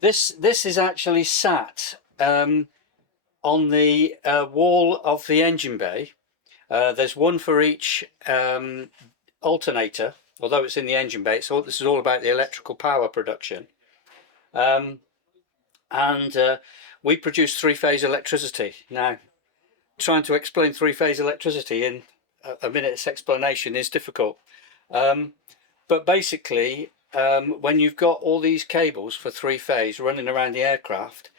This is actually sat on the wall of the engine bay. There's one for each alternator, although it's in the engine bay. So this is all about the electrical power production. We produce three-phase electricity. Now, trying to explain three-phase electricity in a minute's explanation is difficult. But basically, when you've got all these cables for three-phase running around the aircraft,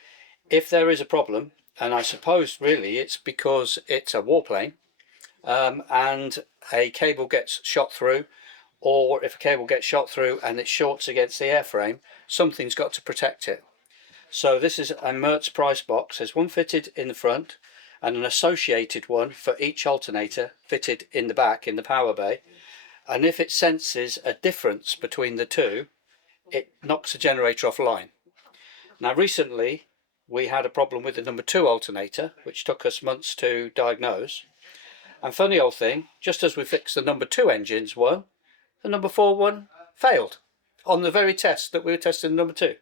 if there is a problem, and I suppose really it's because it's a warplane, and a cable gets shot through, or if a cable gets shot through and it shorts against the airframe, something's got to protect it. So this is a Merz Price box. There's one fitted in the front and an associated one for each alternator fitted in the back in the power bay. And if it senses a difference between the two, it knocks the generator offline. Now recently we had a problem with the number 2 alternator, which took us months to diagnose. And funny old thing, just as we fixed the number 2 engines one, the number 4 one failed on the very test that we were testing the number 2.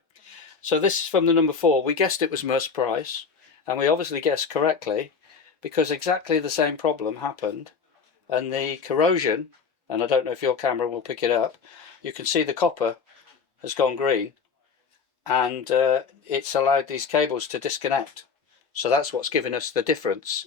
So this is from the number 4. We guessed it was Merz Price, and we obviously guessed correctly because exactly the same problem happened. And the corrosion, and I don't know if your camera will pick it up, you can see the copper has gone green, and it's allowed these cables to disconnect. So that's what's given us the difference,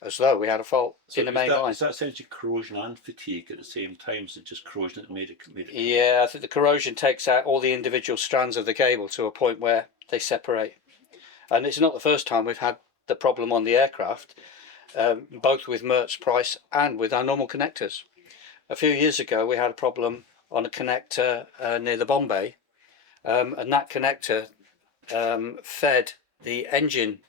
as though we had a fault in the main line. Is that essentially corrosion and fatigue at the same time? So just corrosion that made it? Yeah, I think the corrosion takes out all the individual strands of the cable to a point where they separate. And it's not the first time we've had the problem on the aircraft, both with Merz Price and with our normal connectors. A few years ago we had a problem on a connector near the bomb bay, and that connector fed the engine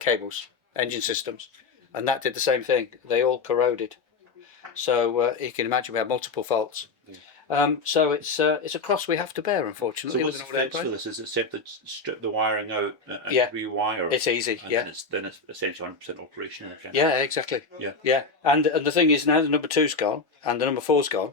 cables, engine systems, and that did the same thing. They all corroded. So you can imagine we have multiple faults. So it's a cross we have to bear, unfortunately. So what's the fix for this? Is it simply strip the wiring out and rewire? It's easy, and yeah. Then it's essentially 100% operational again. Yeah, exactly. Yeah. And the thing is, now the number 2's gone and the number 4's gone,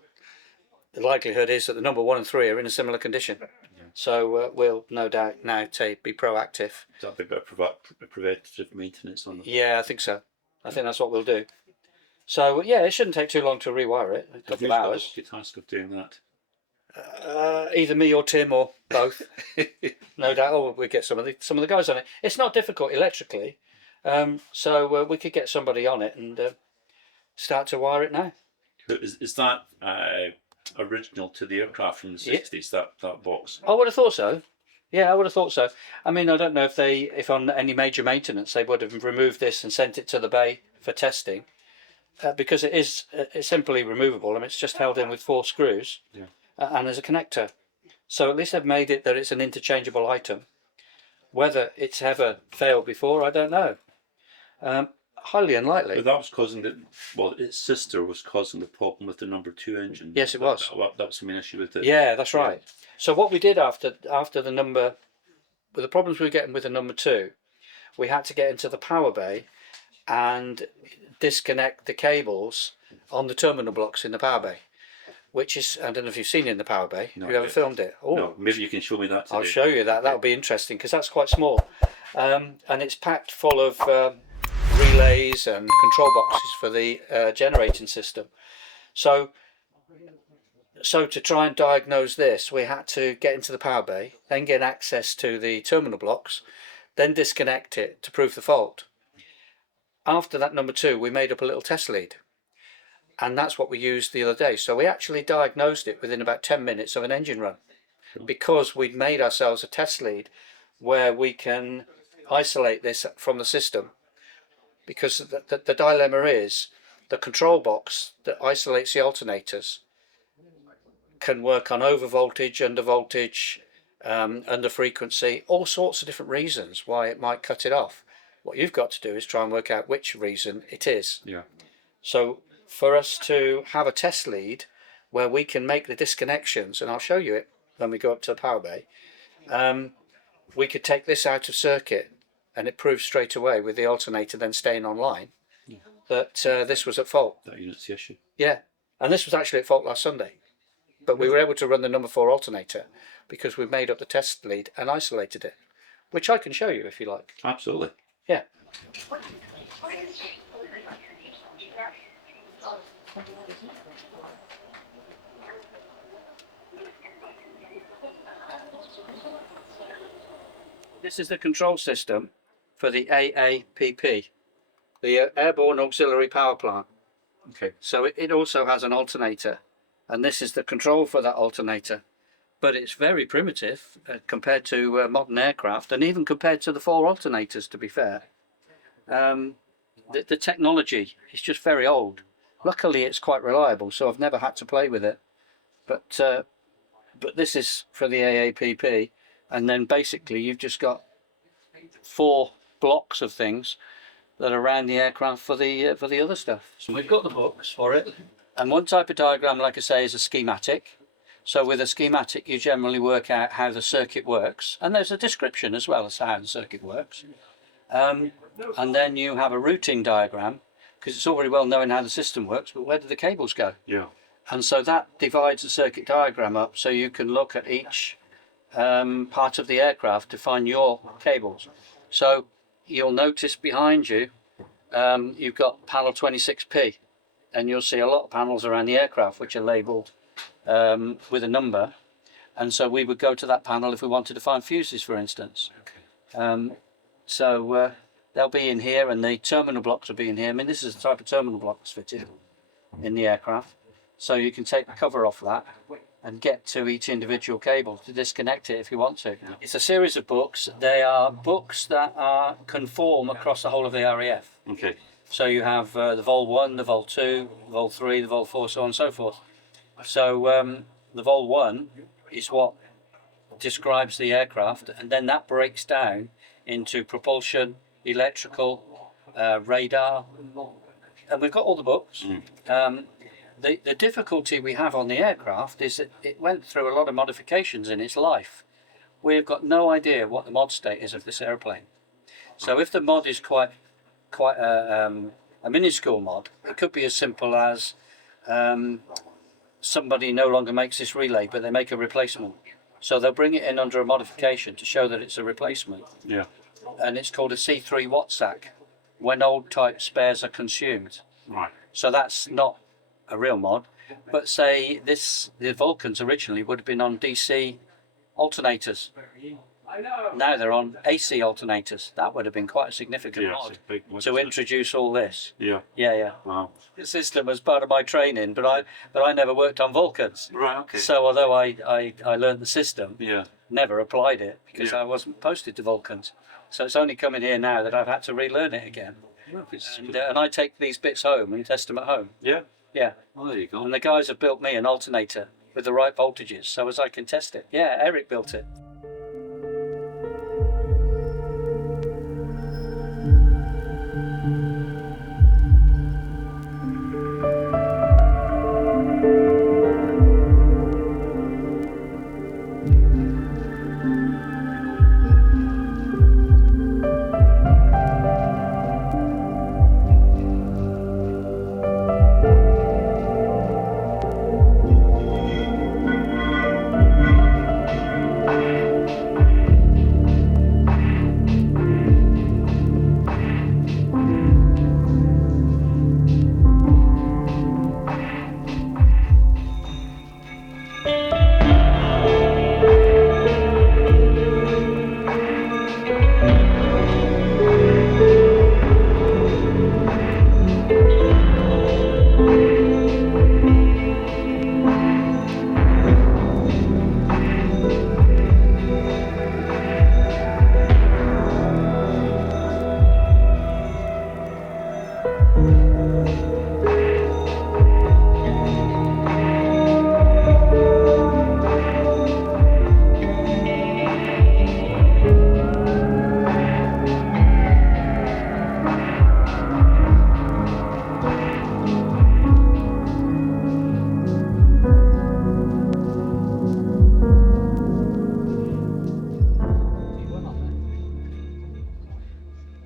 the likelihood is that the number 1 and 3 are in a similar condition. Yeah. So we'll no doubt now be proactive. That'll be a bit of preventative maintenance on them. Yeah, I think so. I think that's what we'll do. So yeah, it shouldn't take too long to rewire it. A couple of hours. Who's got the task of doing that? Either me or Tim or both. No doubt. Oh, we get some of the guys on it. It's not difficult electrically, so we could get somebody on it and start to wire it now. Is that original to the aircraft from the 60s? That box? I would have thought so. Yeah, I would have thought so. I mean, I don't know if on any major maintenance they would have removed this and sent it to the bay for testing, because it's simply removable. I mean, it's just held in with 4 screws, and there's a connector. So at least they've made it that it's an interchangeable item. Whether it's ever failed before, I don't know. Highly unlikely. But that was causing its sister was causing the problem with the number 2 engine. Yes, it was. That was the main issue with it. Yeah, that's right. So what we did after the number, with the problems we were getting with the number 2, we had to get into the power bay and disconnect the cables on the terminal blocks in the power bay, which is, I don't know if you've seen it in the power bay. Have you ever filmed it? Oh, no, maybe you can show me that today. I'll show you that. That'll be interesting because that's quite small, and it's packed full of relays and control boxes for the generating system. So to try and diagnose this, we had to get into the power bay, then get access to the terminal blocks, then disconnect it to prove the fault. After that number 2, we made up a little test lead, and that's what we used the other day. So we actually diagnosed it within about 10 minutes of an engine run, because we'd made ourselves a test lead where we can isolate this from the system. Because the dilemma is the control box that isolates the alternators can work on over voltage, under voltage, under frequency, all sorts of different reasons why it might cut it off. What you've got to do is try and work out which reason it is. Yeah. So for us to have a test lead where we can make the disconnections, and I'll show you it when we go up to the power bay, we could take this out of circuit, and it proves straight away with the alternator then staying online that this was at fault. That unit's the issue. Yeah, and this was actually at fault last Sunday, but we were able to run the number 4 alternator because we've made up the test lead and isolated it, which I can show you if you like. Absolutely. Yeah. This is the control system for the AAPP, the Airborne Auxiliary Power Plant. Okay. So it also has an alternator, and this is the control for that alternator. But it's very primitive compared to modern aircraft, and even compared to the 4 alternators, to be fair. The technology is just very old. Luckily it's quite reliable, so I've never had to play with it. But this is for the AAPP, and then basically you've just got 4 blocks of things that are around the aircraft for the other stuff. So we've got the books for it, and one type of diagram, like I say, is a schematic. So with a schematic you generally work out how the circuit works, and there's a description as well as to how the circuit works. And then you have a routing diagram, because it's all very well knowing how the system works, but where do the cables go? Yeah. And so that divides the circuit diagram up, so you can look at each part of the aircraft to find your cables. So you'll notice behind you, you've got panel 26P, and you'll see a lot of panels around the aircraft which are labelled with a number, and so we would go to that panel if we wanted to find fuses, for instance. Okay. So they'll be in here, and the terminal blocks will be in here. I mean, this is the type of terminal block that's fitted in the aircraft, so you can take the cover off that and get to each individual cable to disconnect it if you want to. It's a series of books. They are books that are conform across the whole of the RAF. Okay. So you have the Vol 1, the Vol 2, the Vol 3, the Vol 4, so on and so forth. So the Vol 1 is what describes the aircraft, and then that breaks down into propulsion, electrical, radar, and we've got all the books. The difficulty we have on the aircraft is that it went through a lot of modifications in its life. We've got no idea what the mod state is of this airplane. So if the mod is quite a minuscule mod, it could be as simple as somebody no longer makes this relay, but they make a replacement. So they'll bring it in under a modification to show that it's a replacement. Yeah. And it's called a C3 watt sack when old type spares are consumed. Right. So that's not a real mod, but say the Vulcans originally would have been on DC alternators. Now they're on AC alternators. That would have been quite a significant mod to introduce all this. Yeah. Yeah. Wow. The system was part of my training, but I never worked on Vulcans. Right. Okay. So although I learned the system, Yeah. never applied it because Yeah. I wasn't posted to Vulcans. So it's only coming here now that I've had to relearn it again. And I take these bits home and test them at home. Yeah. Yeah. Well, there you go. And the guys have built me an alternator with the right voltages so as I can test it. Yeah, Eric built it.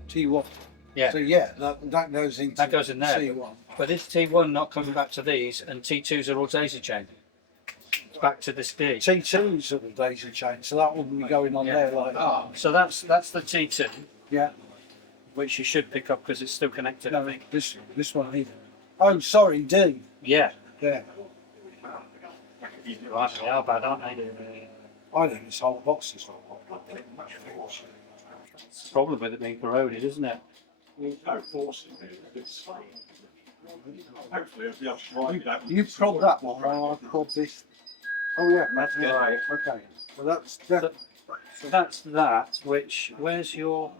T1. Yeah. So yeah, that goes into That goes in there. T1. But is T1 not coming back to these, and T2s are all daisy chain? back to this D. T2's are the daisy chain, so that wouldn't be going on there like that. So that's the T2, Yeah. which you should pick up because it's still connected. I No, think. this one here. Oh, sorry, D. Yeah. Yeah. Right, they are bad, aren't they? I think this whole box is It's the problem with it being corroded, isn't it? You prod that one, right? I'll prod this. Oh yeah, That's good. right. Okay. Well, that's that. So that's that. Which, where's your?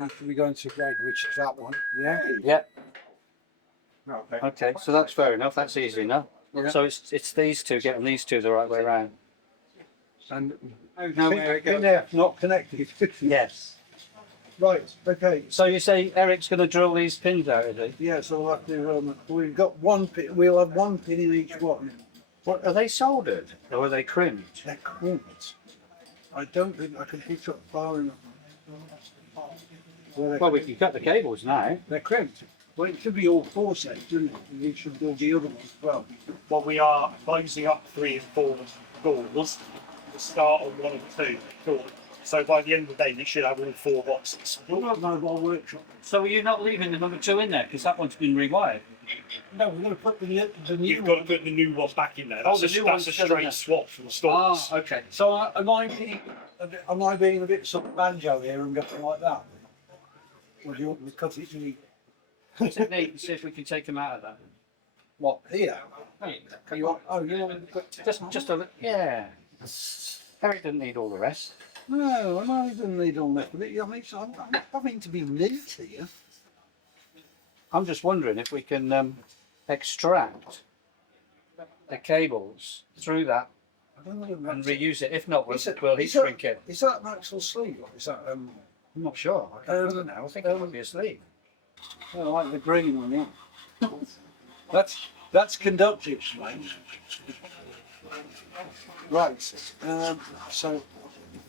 After we go into grade, which is that one. Yeah. Yep. Okay. Okay, so that's fair enough. That's easy enough. Yeah. So it's these two, getting these two the right way around. And No, where it goes. in there, not connected. Yes. Right. Okay. So you say Eric's going to drill these pins out, is he? Yeah. So we'll have to. We've got one pin. We'll have one pin in each one. What are they soldered or are they crimped? They're crimped. I don't think I can pick up far enough. Well, we can cut the cables now. They're crimped. Well, it should be all four sets, shouldn't it? We should build the other ones as well. Well, we are closing up 3 and 4 doors. We'll start on 1 and 2 doors. So by the end of the day, we should have all 4 boxes. We've got mobile workshop. So are you not leaving the number 2 in there because that one's been rewired? No, we're going to put the new You've one. got to put the new one back in there. Oh, That's the a, new that's one's a still in there. straight swap from the stores. Okay. So am I being a bit sort of banjo here and going like that? Or do you want me to cut it to the, Cut it neat and see if we can take them out of that. what, here? Hey, You want, oh, you want me to put, just a yeah. Eric didn't need all the rest. no, I don't need all that. I mean, so I'm having to be neat here. I'm just wondering if we can extract the cables through that I don't know. and reuse it. If not, we'll Is it- heat is that- shrink it. Is that an actual sleeve? Or is that, I'm not sure. I don't know. I think it would be a sleeve. I like the green one, yeah. That's conductive, mate. Right, so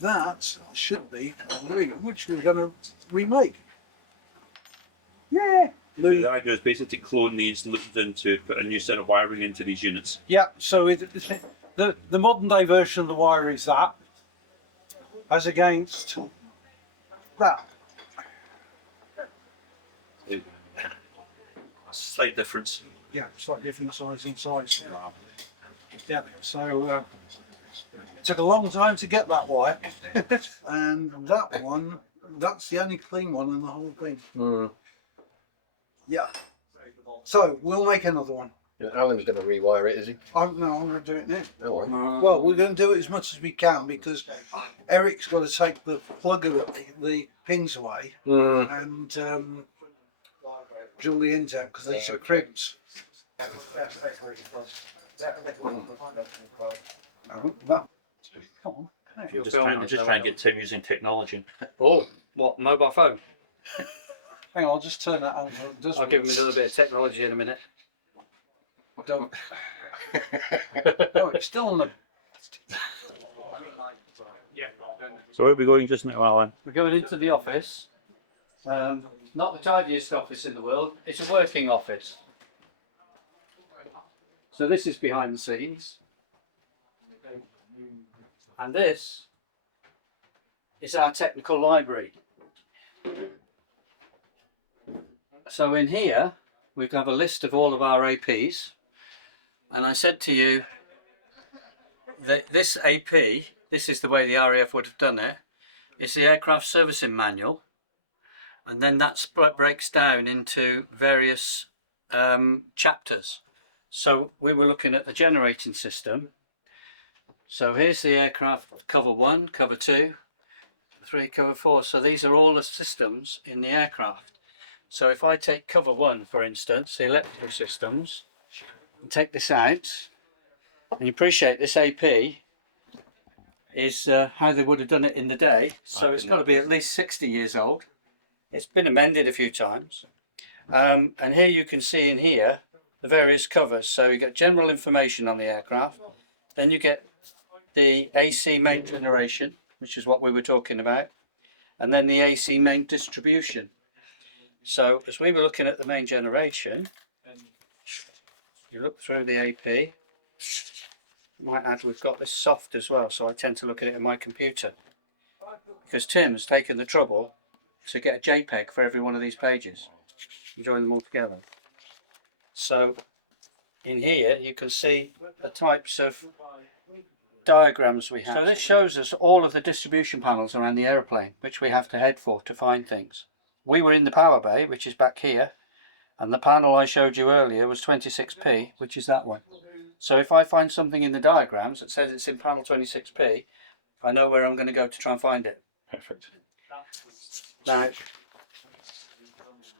that should be a ring, which we're going to remake. Yeah. The idea is basically to clone these, loop them to put a new set of wiring into these units. Yeah, so the modern day version of the wire is that, as against that. Slight difference. Yeah, slightly different size in size. Yeah, so it took a long time to get that wire, and that one, that's the only clean one in the whole thing. Yeah. So we'll make another one. Yeah, Alan's going to rewire it, is he? I'm going to do it now. No way. Well, we're going to do it as much as we can because Eric's got to take the plug of the pins away and drill the ends out because these are cribs. Come on. I'm just trying to get Tim using technology. Oh, what, mobile phone? Hang on, I'll just turn that on. I'll give him another bit of technology in a minute. Don't. No, it's still on the. So where are we going just now, Alan? We're going into the office. Not the tidiest office in the world. It's a working office. So this is behind the scenes. And this is our technical library. So in here, we have a list of all of our APs. And I said to you that this AP, this is the way the RAF would have done it, is the aircraft servicing manual. And then that breaks down into various chapters. So we were looking at the generating system. So here's the aircraft cover 1, cover 2, 3, cover 4. So these are all the systems in the aircraft. So if I take cover 1, for instance, the electrical systems, and take this out, and you appreciate this AP is how they would have done it in the day. So it's got to be at least 60 years old. It's been amended a few times. And here you can see in here the various covers. So you get general information on the aircraft, then you get the AC main generation, which is what we were talking about, and then the AC main distribution. So as we were looking at the main generation, you look through the AP, Might add we've got this soft as well, so I tend to look at it on my computer. Because Tim has taken the trouble to get a JPEG for every one of these pages and join them all together. So in here you can see the types of diagrams we have. So this shows us all of the distribution panels around the aeroplane, which we have to head for to find things. We were in the power bay, which is back here, and the panel I showed you earlier was 26p, which is that one. So if I find something in the diagrams that says it's in panel 26p, I know where I'm going to go to try and find it. Perfect. Now,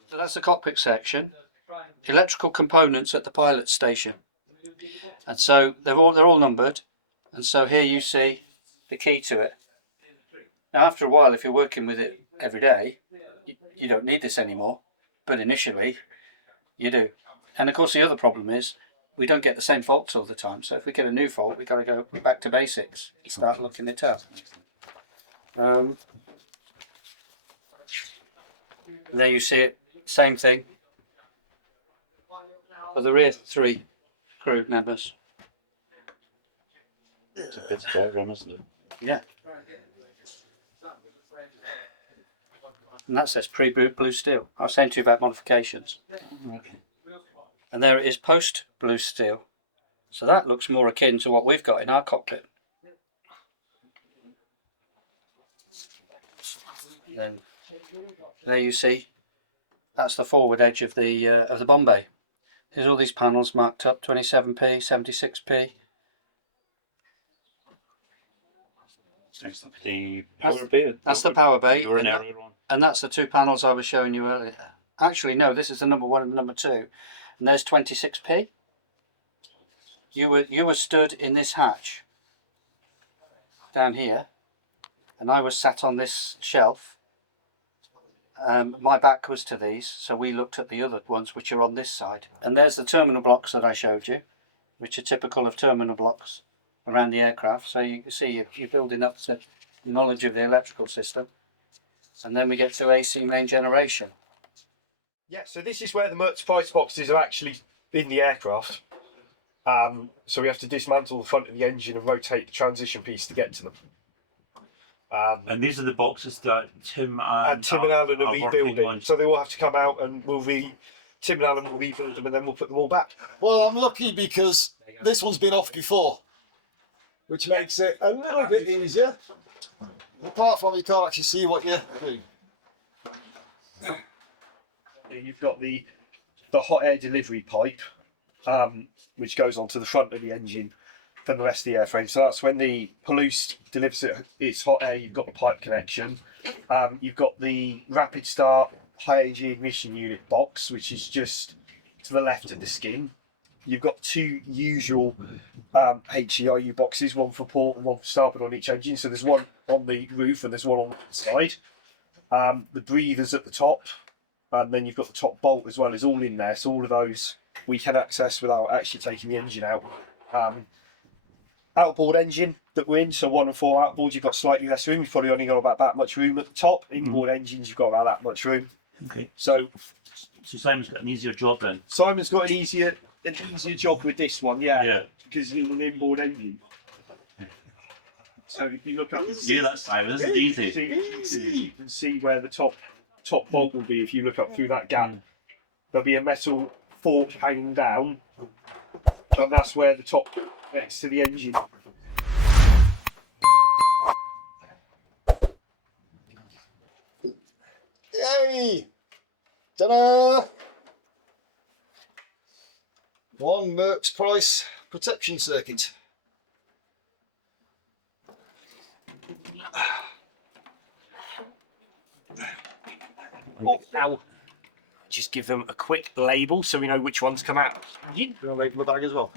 so that's the cockpit section. Electrical components at the pilot station, and so they're all numbered. And so here you see the key to it. Now after a while, if you're working with it every day, you don't need this anymore, but initially you do. And of course the other problem is we don't get the same faults all the time, so if we get a new fault we've got to go back to basics and start looking it up. There you see it, same thing for the rear 3 crew members. It's a bit of diagram, isn't it? Yeah. And that says pre-boot blue steel. I was saying to you about modifications. Okay. And there it is post blue steel. So that looks more akin to what we've got in our cockpit. Then there you see, that's the forward edge of the bomb bay. There's all these panels marked up, 27p, 76p. The power bay. That's the power bay, You were an area one. and that's the 2 panels I was showing you earlier. Actually, no, this is the number 1 and the number 2, and there's 26p. You were stood in this hatch down here, and I was sat on this shelf. My back was to these, so we looked at the other ones which are on this side. And there's the terminal blocks that I showed you, which are typical of terminal blocks around the aircraft. So you can see you're building up the knowledge of the electrical system. And then we get to AC main generation. Yeah, so this is where the Merz Price boxes are actually in the aircraft. So we have to dismantle the front of the engine and rotate the transition piece to get to them. And these are the boxes that Tim and Alan are working rebuilding. on. So they all have to come out and Tim and Alan will rebuild them and then we'll put them all back. Well, I'm lucky because this one's been off before, which makes it a little bit easier. Apart from you can't actually see what you're doing. You've got the hot air delivery pipe, which goes onto the front of the engine from the rest of the airframe. So that's when the Palouse delivers its hot air, you've got the pipe connection. You've got the rapid start high energy ignition unit box, which is just to the left of the skin. You've got 2 usual HEIU boxes, one for port and one for starboard on each engine. So there's one on the roof and there's one on the side. The breathers at the top, and then you've got the top bolt as well, is all in there. So all of those we can access without actually taking the engine out. Outboard engine that we're in, so 1 and 4 outboards, you've got slightly less room. You've probably only got about that much room at the top. Inboard engines, you've got about that much room. Okay. So Simon's got an easier job then. Simon's got an easier job with this one, Yeah. because it's an inboard engine. So if you look up, Yeah, that's Simon. This is easy. you can see where the top bolt will be if you look up through that gap. There'll be a metal fork hanging down, and that's where the top next to the engine. Yay! Ta-da! One Merz Price protection circuit. Now, just give them a quick label so we know which ones come out. You want to label the bag as well?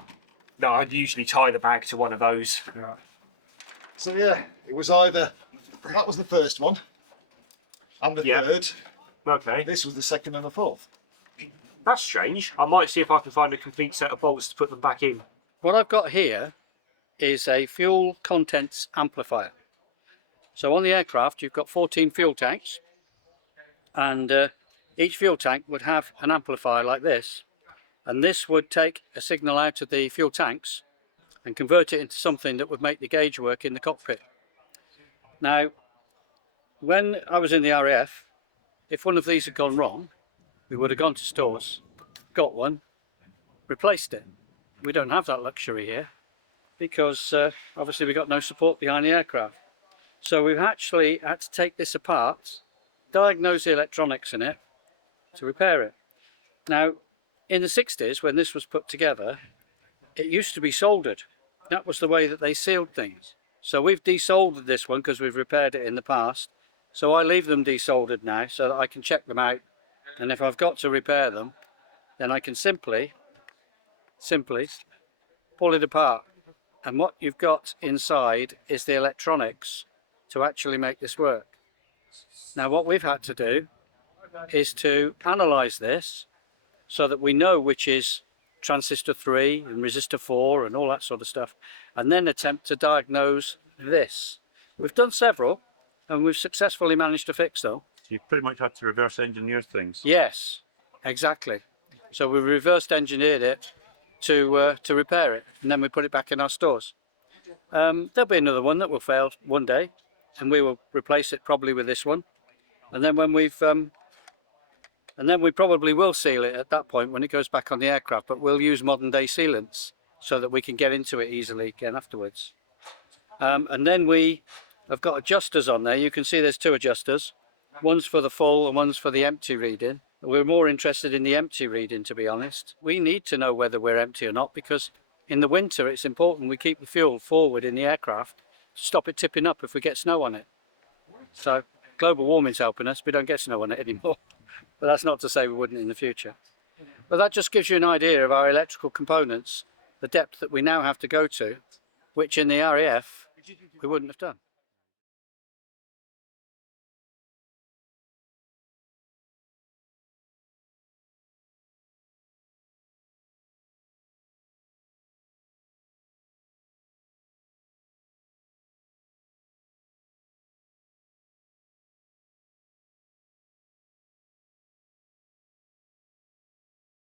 No, I'd usually tie the bag to one of those. Right. So yeah, it was either, that was the first one, and the Yeah. third. Okay. This was the second and the fourth. That's strange. I might see if I can find a complete set of bolts to put them back in. What I've got here is a fuel contents amplifier. So on the aircraft you've got 14 fuel tanks, and each fuel tank would have an amplifier like this, and this would take a signal out of the fuel tanks and convert it into something that would make the gauge work in the cockpit. Now, when I was in the RAF, if one of these had gone wrong, we would have gone to stores, got one, replaced it. We don't have that luxury here because obviously we've got no support behind the aircraft. So we've actually had to take this apart, diagnose the electronics in it to repair it. Now, in the 60s, when this was put together, it used to be soldered. That was the way that they sealed things. So we've desoldered this one because we've repaired it in the past. So I leave them desoldered now so that I can check them out. And if I've got to repair them, then I can simply pull it apart. And what you've got inside is the electronics to actually make this work. Now what we've had to do is to analyze this so that we know which is transistor 3 and resistor 4 and all that sort of stuff, and then attempt to diagnose this. We've done several and we've successfully managed to fix them. So you pretty much had to reverse engineer things. Yes, exactly. So we reversed engineered it to repair it, and then we put it back in our stores. There'll be another one that will fail one day, and we will replace it probably with this one. And then when we've and then we probably will seal it at that point when it goes back on the aircraft, but we'll use modern day sealants so that we can get into it easily again afterwards. And then we have got adjusters on there. You can see there's 2 adjusters. One's for the full and one's for the empty reading. We're more interested in the empty reading, to be honest. We need to know whether we're empty or not, because in the winter it's important we keep the fuel forward in the aircraft to stop it tipping up if we get snow on it. So global warming's helping us. We don't get snow on it anymore. But that's not to say we wouldn't in the future. But that just gives you an idea of our electrical components, the depth that we now have to go to, which in the RAF we wouldn't have done.